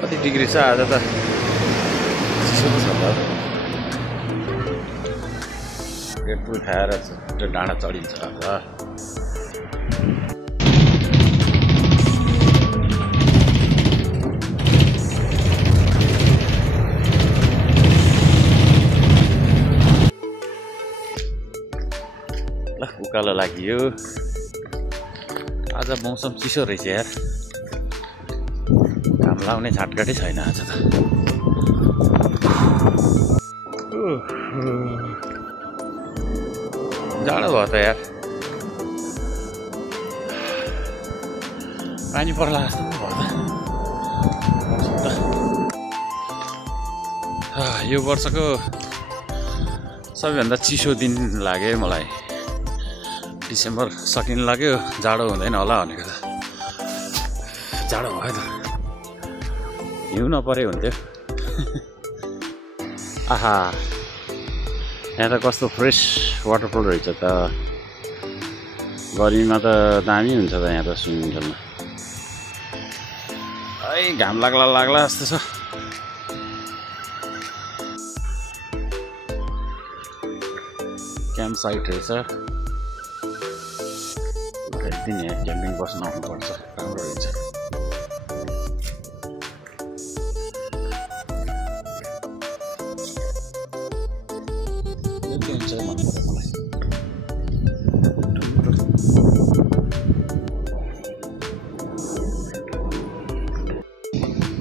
कति डिग्री छ आज त चिसो छ त रेडबुल खाएर डाँडा चढिन्छ आज ल उकालो लाग्यो आज मौसम चिसो रहेछ यार घाम लाउने छाटकाटै छैन आज त जाडो भयो त यार पानी पर्ला जस्तो भयो त यो वर्षको सबैभन्दा चिसो दिन लाग्यो मलाई डिसेम्बर सकिन लाग्यो जाडो हुँदैन होला भनेको त जाडो भयो त हिउँ नपरे हुन्थ्यो आहा यहाँ त कस्तो फ्रेस वाटरफल रहेछ त गर्मीमा त दामी हुन्छ त यहाँ त स्विमिङ पुलमा है घाम लाग्ला जस्तो छ क्याम्प साइट रहेछ एकदिन यहाँ क्याम्पिङ बस्न आउनुपर्छ राम्रो रहेछ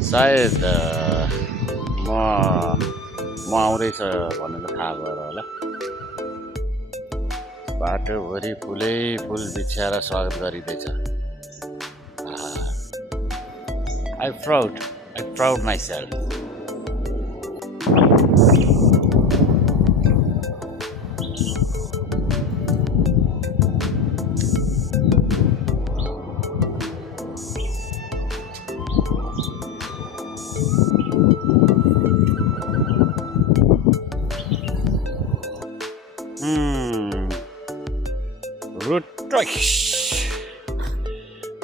सायद म आउँदैछ भनेर थाहा भएर होला बाटोभरि फुलै फुल बिछ्याएर स्वागत गरिँदैछ I proud myself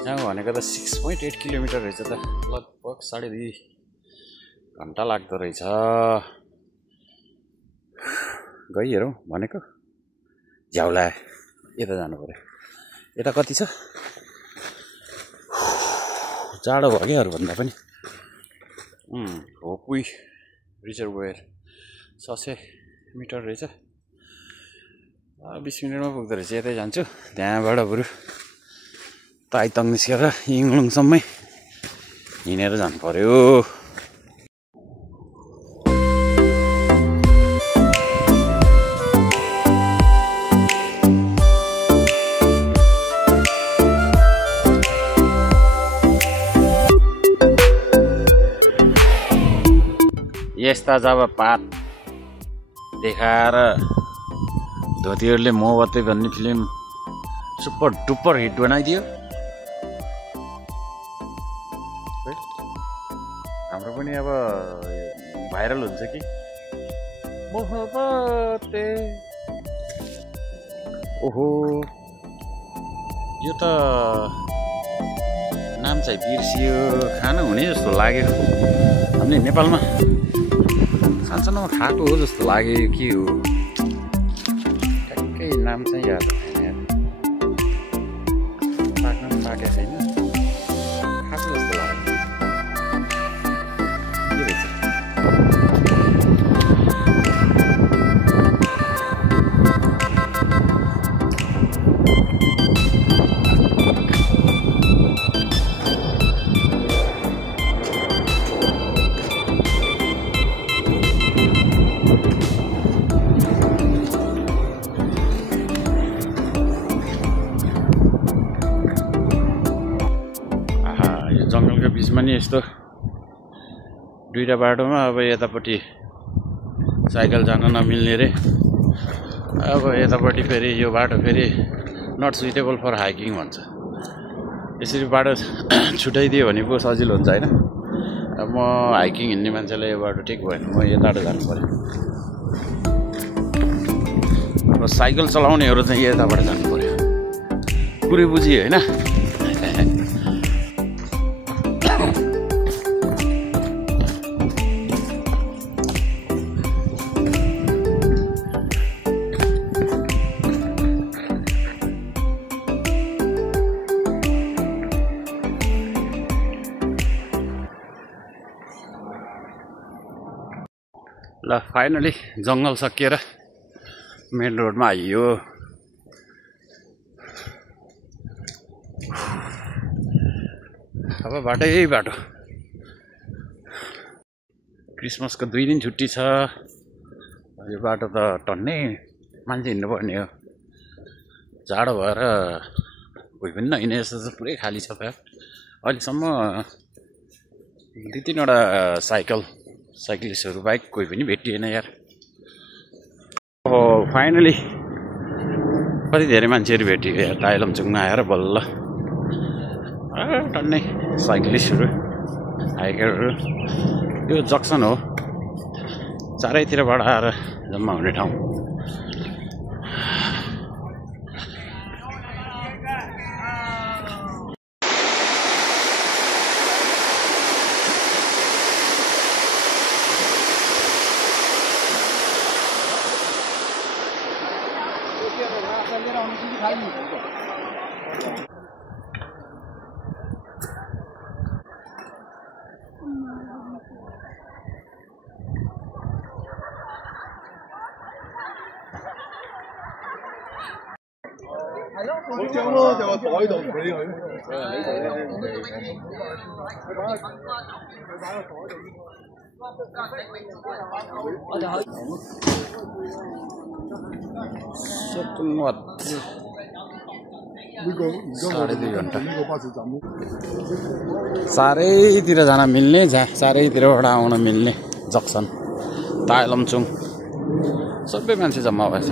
यहाँ भनेको त 6.8 किलोमिटर रहेछ त लगभग 2.5 घन्टा लाग्दो रहेछ गई हेरौँ भनेको झ्याउला यता जानु पर्यो यता कति छ जाडो भयो क्या अरूभन्दा पनि होपुई रिजर्भोयर 600 मिटर रहेछ 20 मिनटमा पुग्दो रहेछ यतै जान्छु त्यहाँबाट बरु ताइतङ निस्केर इङलुङसम्मै हिँडेर जानु पर्यो यस्ता जब पात देखाएर धोतीहरूले मोहब्बते भन्ने फिल्म सुपर डुपर हिट बनाइदियो हाम्रो पनि अब भाइरल हुन्छ कि मोहब्बते ओहो यो त नाम चाहिँ बिर्सियो खानु हुने जस्तो लाग्यो हामीले नेपालमा सानसानोमा खाएको हो जस्तो लाग्यो के हो नाम चाहिँ याद छैन पाक्न पनि पाकेको छैन खाएको जस्तो लाग्यो के रहेछ जङ्गलको बिचमा नि यस्तो दुईटा बाटोमा अब यतापट्टि साइकल जान नमिल्ने रे अब यतापट्टि फेरि यो बाटो फेरि नट सुइटेबल फर हाइकिङ भन्छ यसरी बाटो छुट्याइदियो भने पो सजिलो हुन्छ होइन अब म हाइकिङ हिँड्ने मान्छेलाई यो बाटो ठिक भएन म यताबाट जानु पर्यो अब साइकल चलाउनेहरू चाहिँ यताबाट जानु पर्यो कुरै बुझियो होइन ल फाइनली जङ्गल सकिएर मेन रोडमा आइयो। अब बाटै बाटो। क्रिसमसको 2 दिन छुट्टी छ। यो बाटो त टन्नै मान्छे हिँड्नुपर्ने हो। जाडो भएर कोही पनि नहिँड्ने जस्तो चाहिँ पुरै खाली छ त। अहिलेसम्म 2-3वटा साइक्लिस्टहरू बाइक कोही पनि भेटिएन यार। हो फाइनली कति धेरै मान्छेहरू भेटियो यार ताइलमचुङमा आएर बल्ल। टन्नै साइक्लिस्टहरू हाइकरहरू। यो जक्सन हो, चारैतिरबाट आएर जम्मा हुने ठाउँ। साढे 2 घन्टा चारैतिर जान मिल्ने, चारैतिरबाट आउन मिल्ने जक्सन ताइलमचुङ। सबै मान्छे जम्मा भएछ।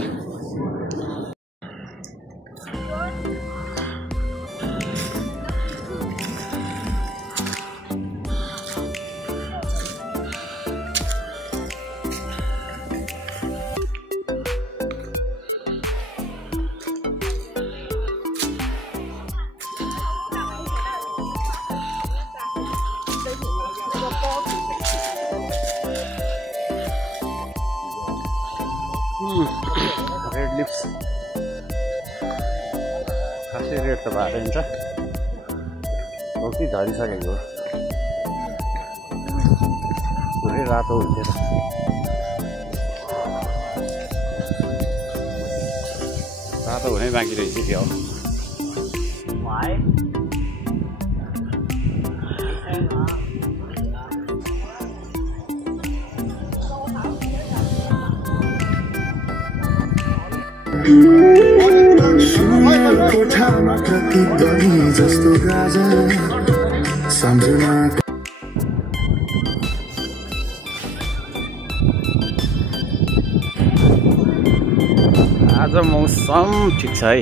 रेड लिप्स खासै रेड त भएर हुन्छ, कति झरिसकेको पुरै रातो हुन्थ्यो त। रातो हुनै बाँकी रहेछ त्यो। कोठामा कति दही जस्तो गाजा सम्झना। आज मौसम ठिक छ है,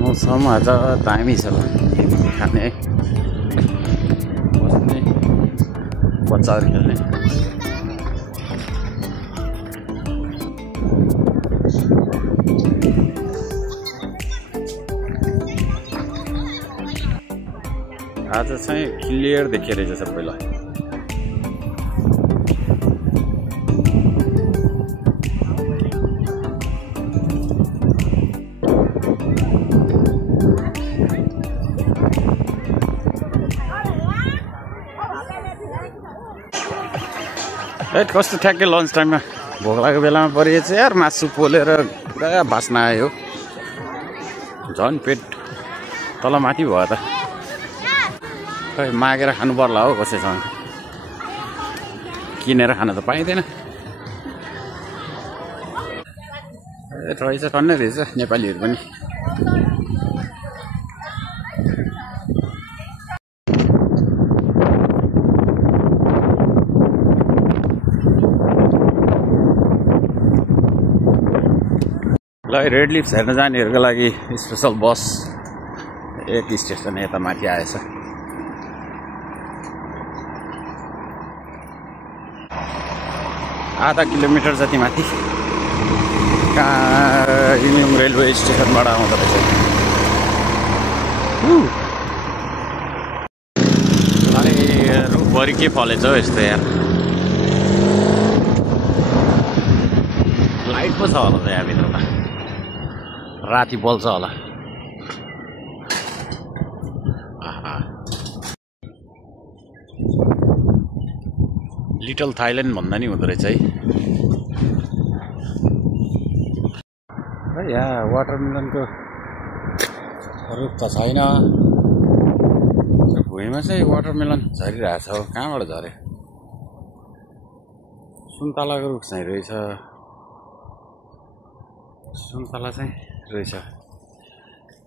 मौसम आज दामी छ। खाने बस्ने बच्चाहरू खेल्ने। आज चाहिँ क्लियर देखिएर रहेछ सबैलाई। कस्तो ठ्याक्कै लन्च टाइममा भोक लागेको बेलामा परिएछ यार। मासु पोलेर पुरा बास्ना आयो, झन् पेट तलमाथि भयो त। खै मागेर खानु पर्ला हो कसैसँग, किनेर खान त पाइँदैन। रहेछ टन्नै रहेछ नेपालीहरू पनि। ल रेड लिप्स हेर्न जानेहरूको लागि स्पेसल बस एक स्टेसन यता माथि आएछ। आधा किलोमिटर जति माथि इङलुङ रेलवे स्टेसनबाट आउँदो रहेछ। अनि रुखभरि के फलेछ हौ यस्तो यार। लाइट पो छ होला त यहाँभित्रमा, राति बल्छ होला। लिटल थाइल्यान्ड भन्दा नि हुँदो रहेछ है। यहाँ वाटरमेलनको रुख त छैन, भुइँमा चाहिँ वाटरमेलन झरिरहेछ। कहाँबाट झऱ्यो? सुन्तलाको रुख चाहिँ रहेछ, सुन्तला चाहिँ रहेछ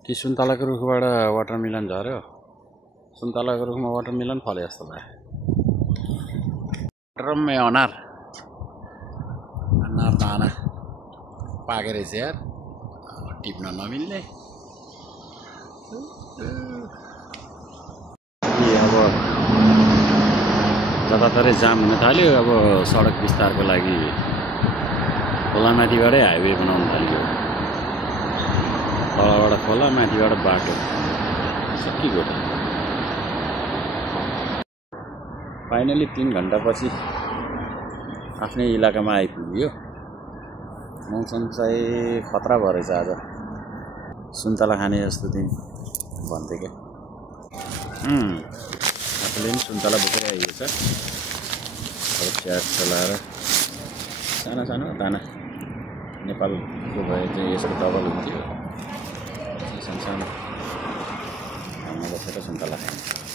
कि सुन्तलाको रुखबाट वाटरमेलन झऱ्यो? सुन्तलाको रुखमा वाटरमेलन फले जस्तो लाग्यो। ड्रममै अनार दाना पाके रहेछ यार, टिप्न नमिल्ने। अब जताततै जाम हुन थाल्यो। अब सडक विस्तारको लागि खोलामाथिबाटै हाइवे बनाउनु थाल्यो। तलबाट खोला, माथिबाट बाटो, सकिगयो। फाइनली 3 घन्टापछि आफ्नै इलाकामा आइपुग्यो। मौसम चाहिँ खतरा भयो रहेछ आज। सुन्तला खाने जस्तो दिन भन्थ्यो क्या। आफूले पनि सुन्तला बोकेर आइएको छ। अब प्याज चलाएर सानो सानो दाना, नेपालको भए चाहिँ यसको डबल हुन्थ्यो। सानो सानो ठाउँमा बसेर सुन्तला खाइन्छ।